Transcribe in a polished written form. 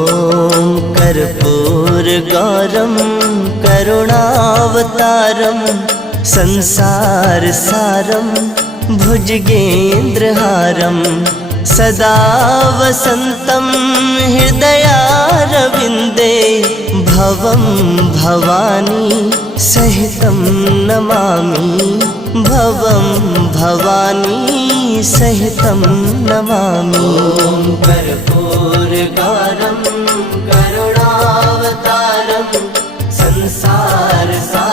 ॐ कर्पूरगौरं करुणावतारं संसारसारं भुजगेन्द्रहारं सदा वसन्तं हृदयारविन्दे भवं भवानी सहितं नमामि भवं भवानी सहितं नमामि। कर्पूरगौरं करुणावतारं संसारसारं